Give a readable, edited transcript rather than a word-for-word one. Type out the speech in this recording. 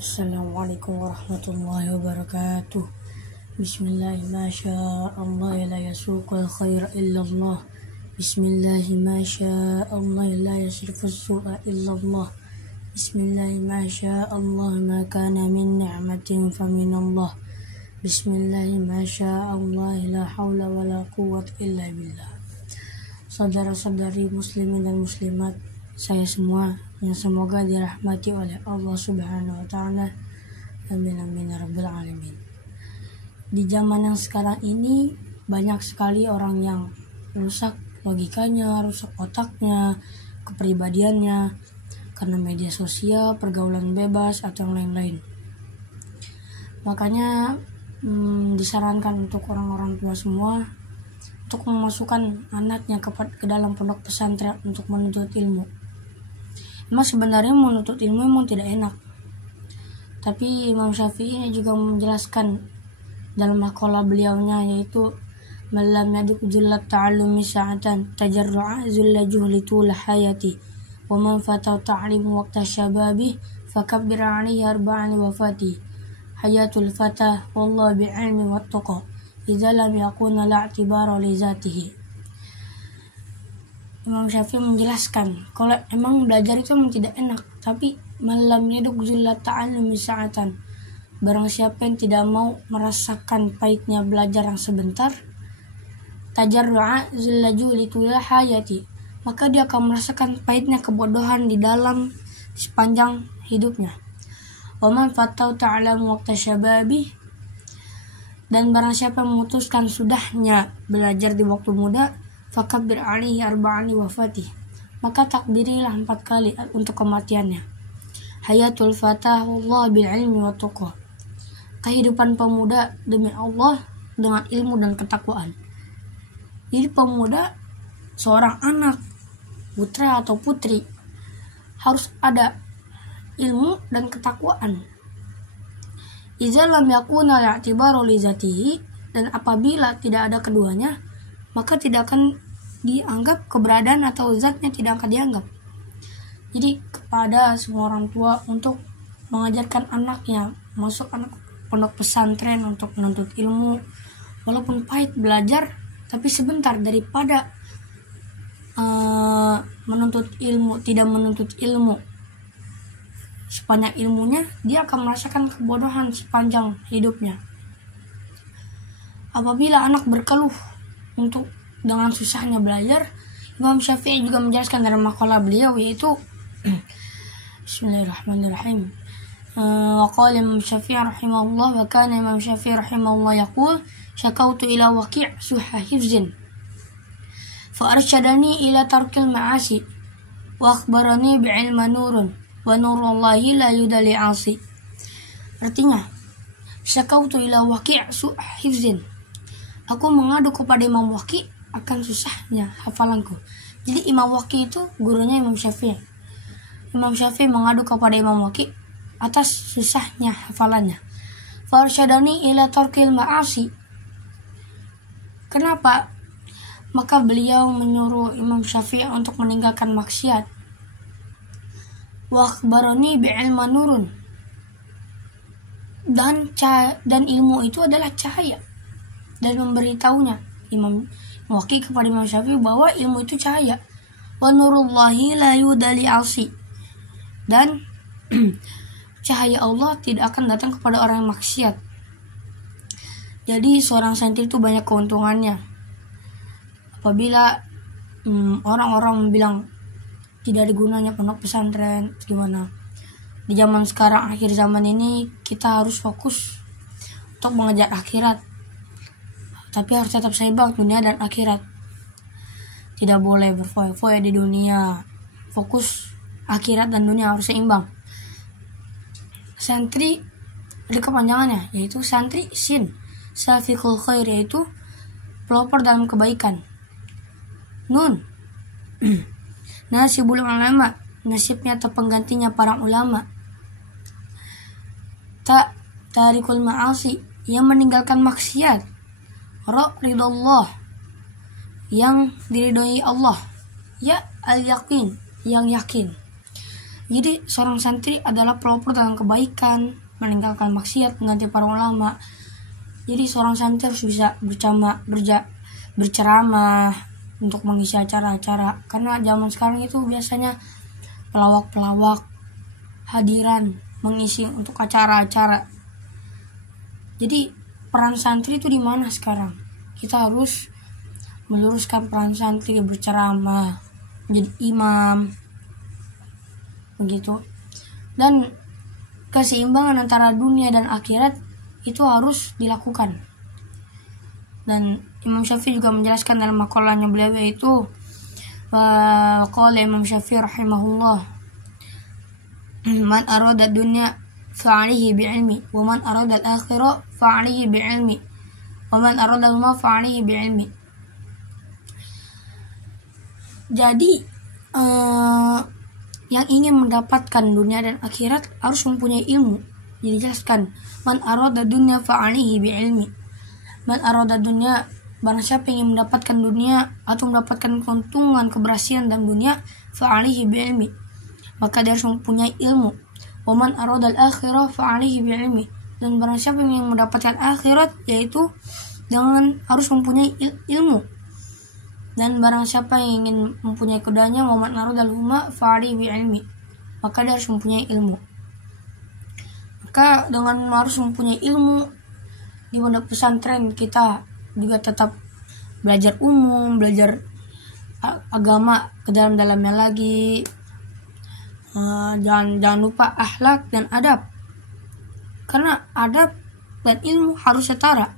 Assalamualaikum warahmatullahi wabarakatuh. Bismillahi ma sya'allah la yasuqul khair illallah. Bismillahi ma sya'allah la yasrifus su'a illallah. Bismillahi ma sya'allah ma kana min ni'matin faminallah. Bismillahi ma sya'allah la hawla wa la quwwata illa billah. Saudara-saudari muslimin dan muslimat, saya semua yang semoga dirahmati oleh Allah Subhanahu wa taala. Amin amin ya rabbal alamin. Di zaman yang sekarang ini banyak sekali orang yang rusak logikanya, rusak otaknya, kepribadiannya karena media sosial, pergaulan bebas atau yang lain-lain. Makanya disarankan untuk orang-orang tua semua untuk memasukkan anaknya ke dalam pondok pesantren untuk menuntut ilmu. Memang sebenarnya menuntut ilmu memang tidak enak. Tapi Imam Syafi'i juga menjelaskan dalam maqalah beliaunya, yaitu malam yaduk jullat ta'allumi sa'atan tajarru'a zulla juhli tula hayati wa man fatau ta'limu waqta syababi fakabbir 'alaihi arba'ani wafati hayatul fata wallah bi'ilmi wattaqa idza lam yakuna la'tibara li zatihi. Imam Syafi'i menjelaskan kalau emang belajar itu memang tidak enak, tapi malam yaduk zullat ta'allumi sa'atan, barang siapa yang tidak mau merasakan pahitnya belajar yang sebentar, tajarru'a zullaju litula hayati, maka dia akan merasakan pahitnya kebodohan di sepanjang hidupnya. Wa man fatau ta'lamu waqta syababi, dan barang siapa memutuskan sudahnya belajar di waktu muda, fakabbir 'alaihi arba'ani wafati, maka takbirilah 4 kali untuk kematiannya. Hayatul fatah wallah bil ilmi wa tuqah, kehidupan pemuda demi Allah dengan ilmu dan ketakwaan. Jadi pemuda, seorang anak, putra atau putri, harus ada ilmu dan ketakwaan. Idza lam yakuna la'tibaru li zatihi, dan apabila tidak ada keduanya, maka tidak akan dianggap keberadaan atau zatnya, tidak akan dianggap. Jadi kepada semua orang tua untuk mengajarkan anaknya masuk anak pondok pesantren untuk menuntut ilmu, walaupun pahit belajar tapi sebentar, daripada tidak menuntut ilmu sepanjang ilmunya, dia akan merasakan kebodohan sepanjang hidupnya. Apabila anak berkeluh dengan susahnya belajar, Imam Syafi'i juga menjelaskan dalam maqalah beliau, yaitu Bismillahirrahmanirrahim. Wa qala Imam Syafi'i rahimahullah, wa kana Imam Syafi'i rahimahullah yaqul syakautu ila waqi' suha hifzin fa arsyadani ila tarkil ma'asi wa akhbarani bi'ilma nurun wa nurullahi la yudali 'asi. Artinya, syakautu ila waqi' suha hifzin, aku mengadu kepada Imam Waqi' akan susahnya hafalanku. Jadi Imam Waqi' itu gurunya Imam Syafi'i. Imam Syafi'i mengadu kepada Imam Waqi' atas susahnya hafalannya. Farsyadani ila tarkil ma'asi. Kenapa? Maka beliau menyuruh Imam Syafi'i untuk meninggalkan maksiat. Wa akhbarani bi'ilma nurun. Dan ilmu itu adalah cahaya. Dan memberitahunya Imam Waqi' kepada Imam Syafi'i bahwa ilmu itu cahaya. Wa nurullahi la yudali 'asi, dan cahaya Allah tidak akan datang kepada orang yang maksiat. Jadi seorang santri itu banyak keuntungannya. Apabila orang-orang bilang tidak ada gunanya pondok pesantren, gimana? Di zaman sekarang, akhir zaman ini, kita harus fokus untuk mengejar akhirat. Tapi harus tetap seimbang dunia dan akhirat. Tidak boleh berfoya-foya di dunia. Fokus akhirat dan dunia harus seimbang. Santri ada kepanjangannya, yaitu santri sin. Safiqul khair, yaitu pelopor dalam kebaikan. Nun, nasibul ulama, nasibnya atau penggantinya para ulama. Ta, tarikul ma'asi, yang meninggalkan maksiat. Ridallah, yang diridhoi Allah. Ya, al-yaqin, yang yakin. Jadi seorang santri adalah pelopor dalam kebaikan, meninggalkan maksiat, mengganti para ulama. Jadi seorang santri harus bisa berceramah untuk mengisi acara-acara, karena zaman sekarang itu biasanya pelawak-pelawak hadiran mengisi untuk acara-acara. Jadi peran santri itu di mana sekarang? Kita harus meluruskan peran santri, berceramah, menjadi imam, begitu. Dan keseimbangan antara dunia dan akhirat itu harus dilakukan. Dan Imam Syafi'i juga menjelaskan dalam makalahnya beliau, yaitu qala Imam Syafi'i rahimahullah, man arada dunya fa'alihi bi'ilmi wa man arada al-akhirah fa'alihi bi'ilmi wa man arada al-ma fa'alihi bi'ilmi. Jadi yang ingin mendapatkan dunia dan akhirat harus mempunyai ilmu. Jadi jelaskan, man arada dunya fa'alihi bi'ilmi. Man arada dunya, barang siapa yang ingin mendapatkan dunia atau mendapatkan keuntungan, keberhasilan dalam dunia, fa'alihi bi'ilmi, maka dia harus mempunyai ilmu. Wa man arada al-akhirah fa'alihi bi'ilmi, dan barang siapa yang ingin mendapatkan akhirat, yaitu dengan harus mempunyai ilmu. Dan barang siapa yang ingin mempunyai keduanya, wa man arada al-huma fa'alihi bi'ilmi, maka dia harus mempunyai ilmu. Maka dengan harus mempunyai ilmu di pondok pesantren, kita juga tetap belajar umum, belajar agama ke dalamnya lagi. Jangan lupa akhlak dan adab, karena adab dan ilmu harus setara.